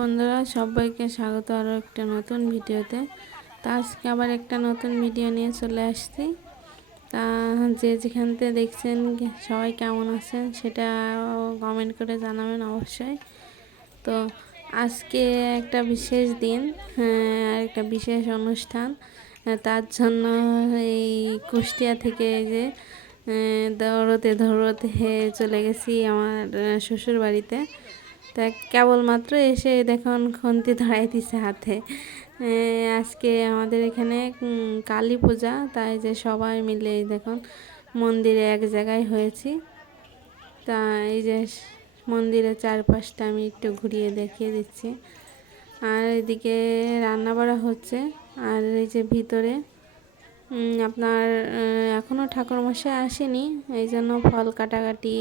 বন্ধুরা সবাইকে স্বাগত আরও একটা নতুন ভিডিওতে। তা আজকে আবার একটা নতুন ভিডিও নিয়ে চলে আসছি। তা যে যেখানতে দেখছেন সবাই কেমন আছেন সেটা কমেন্ট করে জানাবেন অবশ্যই। তো আজকে একটা বিশেষ দিন হ্যাঁ, আর একটা বিশেষ অনুষ্ঠান। তার জন্য এই কুষ্টিয়া থেকে যে দৌড়তে দৌড়তে চলে গেছি আমার শ্বশুর বাড়িতে তা কেবলমাত্র এসে দেখুন খন্তি ধরাইতেছে হাতে। আজকে আমাদের এখানে কালী পূজা, তাই যে সবাই মিলে দেখুন মন্দিরে এক জায়গায় হয়েছি। তা এই যে মন্দিরের চারপাশটা আমি একটু ঘুরিয়ে দেখিয়ে দিচ্ছি। আর এদিকে রান্না বাড়া হচ্ছে, আর এই যে ভিতরে আপনার এখনও ঠাকুরমশাই আসেনি, এই জন্য ফল কাটাকাটি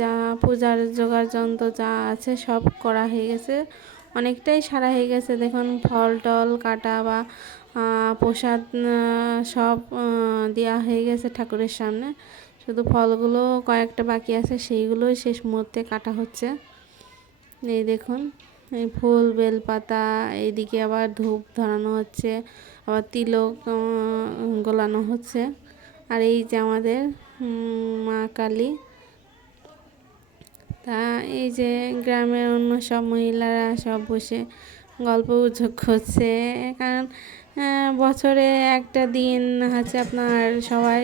যা পূজার জোগাড় যন্ত্র যা আছে সব করা হয়ে গেছে। অনেকটাই সারা হয়ে গেছে। দেখুন, ফল টল, কাটা বা প্রসাদ সব দেওয়া হয়ে গেছে ঠাকুরের সামনে। শুধু ফলগুলো কয়েকটা বাকি আছে, সেইগুলোই শেষ মুহূর্তে কাটা হচ্ছে। এই দেখুন, এই ফুল, বেলপাতা, এইদিকে আবার ধূপ ধরানো হচ্ছে, আবার তিলক গোলানো হচ্ছে। আর এই যে আমাদের মা কালী তা এই যে গ্রামের অন্য সব মহিলারা সব বসে গল্প গুজব করছে। কারণ বছরে একটা দিন হচ্ছে আপনার সবাই,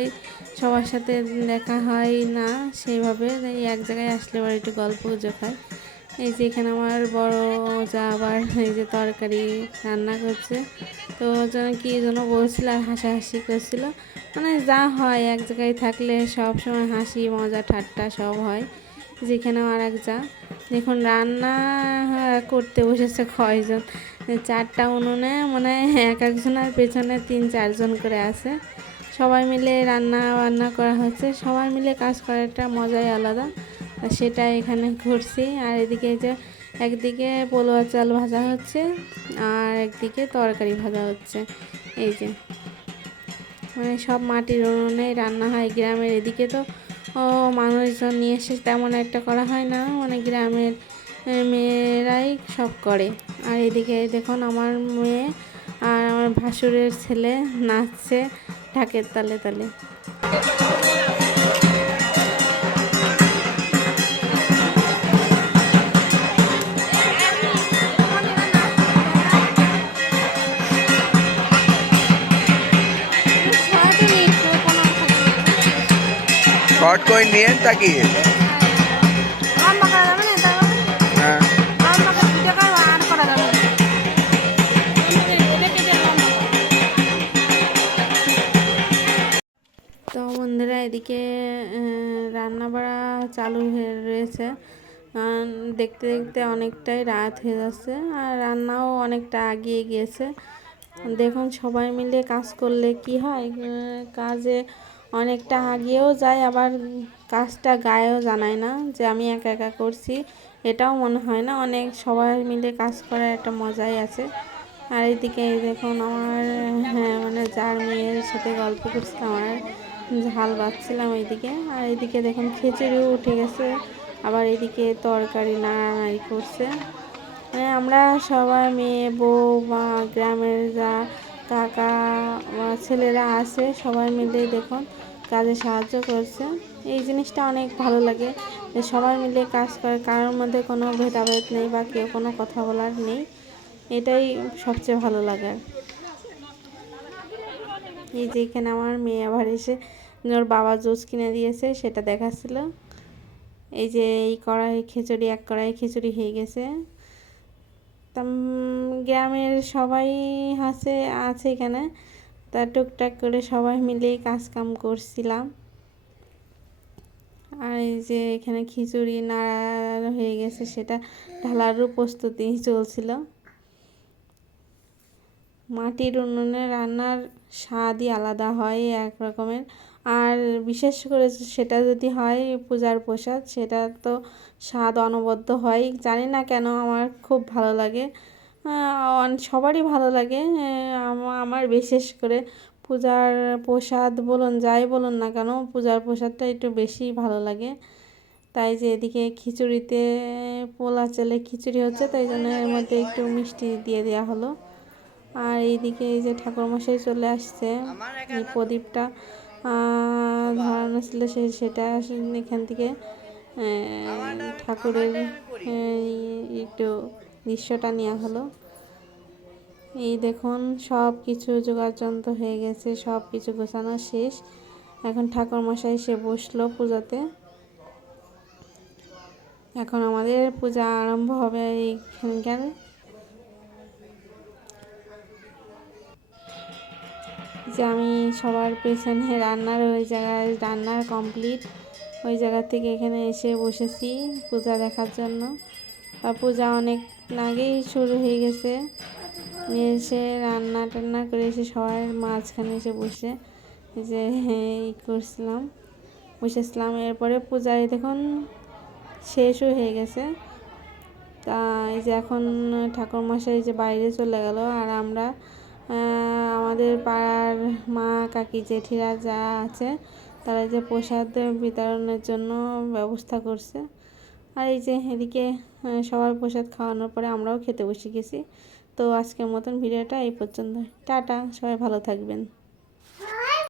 সবার সাথে দেখা হয় না সেইভাবে। এই এক জায়গায় আসলে আবার একটু গল্প গুজব হয়। এই যে এখানে আমার বড় যা আবার এই যে তরকারি রান্না করছে। তো যেন কি যেন বলছিল আর হাসাহাসি করছিল। মানে যা হয় এক জায়গায় থাকলে সব সময় হাসি, মজা, ঠাট্টা সব হয়। যেখানে আর এক যা। দেখুন, রান্না করতে বসেছে কয়জন? চারটা উনুনে মানে এক একজনের পেছনে তিন চারজন করে আছে। সবাই মিলে রান্না বান্না করা হচ্ছে। সবাই মিলে কাজ করাটা মজাই আলাদা। সেটা এখানে ঘুরছি। আর এদিকে যে একদিকে পোলোয়া চাল ভাজা হচ্ছে, আর একদিকে তরকারি ভাজা হচ্ছে। এই যে মানে সব মাটির উনুনে রান্না হয়। গ্রামের এদিকে তো মানুষজন নিয়ে এসে তেমন একটা করা হয় না। মানে গ্রামের মেয়েরাই সব করে। আর এদিকে দেখুন আমার মেয়ে আর আমার ভাসুরের ছেলে নাচছে ঢাকের তালে তালে। শর্ট করে নিয়েন তাকি হ্যাঁ। তো বন্ধুরা এদিকে রান্না বাড়া চালু হয়ে রয়েছে। দেখতে দেখতে অনেকটাই রাত হয়ে যাচ্ছে আর রান্নাও অনেকটা আগিয়ে গিয়েছে। দেখুন সবাই মিলে কাজ করলে কি হয়? কাজে অনেকটা আগিয়েও যায়, আবার কাজটা গায়েও জানায় না যে আমি একা একা করছি। এটাও মনে হয় না, অনেক সবাই মিলে কাজ করার একটা মজাই আছে। আর এদিকে দেখুন আমার হ্যাঁ মানে যার মেয়ের সাথে গল্প করছিলাম আর ঝাল বাঁচছিলাম এইদিকে আর এইদিকে দেখুন খিচুড়িও উঠে গেছে, আবার এদিকে তরকারি নাড়ানাড়ি করছে। মানে আমরা সবাই মেয়ে, বউ বা গ্রামের যা কাকা ছেলেরা আছে, সবাই মিলে দেখুন কাজে সাহায্য করছে। এই জিনিসটা অনেক ভালো লাগে সবাই মিলে কাজ করে, কারোর মধ্যে কোনো ভেদাভেদ নেই বা কেউ কোনো কথা বলার নেই। এটাই সবচেয়ে ভালো লাগে। এই যে এখানে আমার মেয়ে আবার এসে ওর বাবা জুস কিনে দিয়েছে, সেটা দেখাচ্ছিল। এই যে এই কড়াই খিচুড়ি, এক কড়াই খিচুড়ি হয়ে গেছে। গ্রামের সবাই আছে আছে এখানে। তা টুকটাক করে সবাই মিলেই কাজ কাম করছিলাম। আর এই যে এখানে খিচুড়ি, নাড়া হয়ে গেছে, সেটা ঢালারও প্রস্তুতি চলছিল। মাটির উনুনে রান্নার স্বাদই আলাদা হয়, এক রকমের। আর বিশেষ করে সেটা যদি হয় পূজার প্রসাদ, সেটা তো স্বাদ অনবদ্য হয়। জানি না কেন আমার খুব ভালো লাগে। সবারই ভালো লাগে। আমার বিশেষ করে পূজার প্রসাদ বলুন, যাই বলুন না কেন, পূজার প্রসাদটা একটু বেশি ভালো লাগে। তাই যে এদিকে খিচুড়িতে পোলা চালে খিচুড়ি হচ্ছে, তাই জন্য এর মধ্যে একটু মিষ্টি দিয়ে দেওয়া হলো। আর এইদিকে এই যে ঠাকুরমশাই চলে আসছে, এই প্রদীপটা। ধরানো ছিল সে, সেটা এখান থেকে ঠাকুরের একটু দৃশ্যটা নেওয়া হলো। এই দেখুন, সব কিছু যোগাযন্ত্র হয়ে গেছে, সব কিছু গোছানো শেষ। এখন ঠাকুর মশাই এসে বসল পূজাতে। এখন আমাদের পূজা আরম্ভ হবে এইখানকার। যে আমি সবার পেছনে রান্নার ওই জায়গায় রান্নার কমপ্লিট। ওই জায়গা থেকে এখানে এসে বসেছি পূজা দেখার জন্য। আর পূজা অনেক আগেই শুরু হয়ে গেছে। এসে রান্না টান্না করে এসে সবার মাঝখানে এসে বসে যে এই করছিলাম, বসেছিলাম। এরপরে পূজায় দেখুন শেষও হয়ে গেছে। তা এই যে এখন ঠাকুর মশাই যে বাইরে চলে গেল আর আমরা আমাদের পাড়ার মা, কাকি, জেঠিরা যা আছে তারা যে প্রসাদ বিতরণের জন্য ব্যবস্থা করছে। আর এই যে এদিকে সবার প্রসাদ খাওয়ানোর পরে আমরাও খেতে বসে গেছি। তো আজকের মতন ভিডিওটা এই পর্যন্ত টাটা, সবাই ভালো থাকবেন।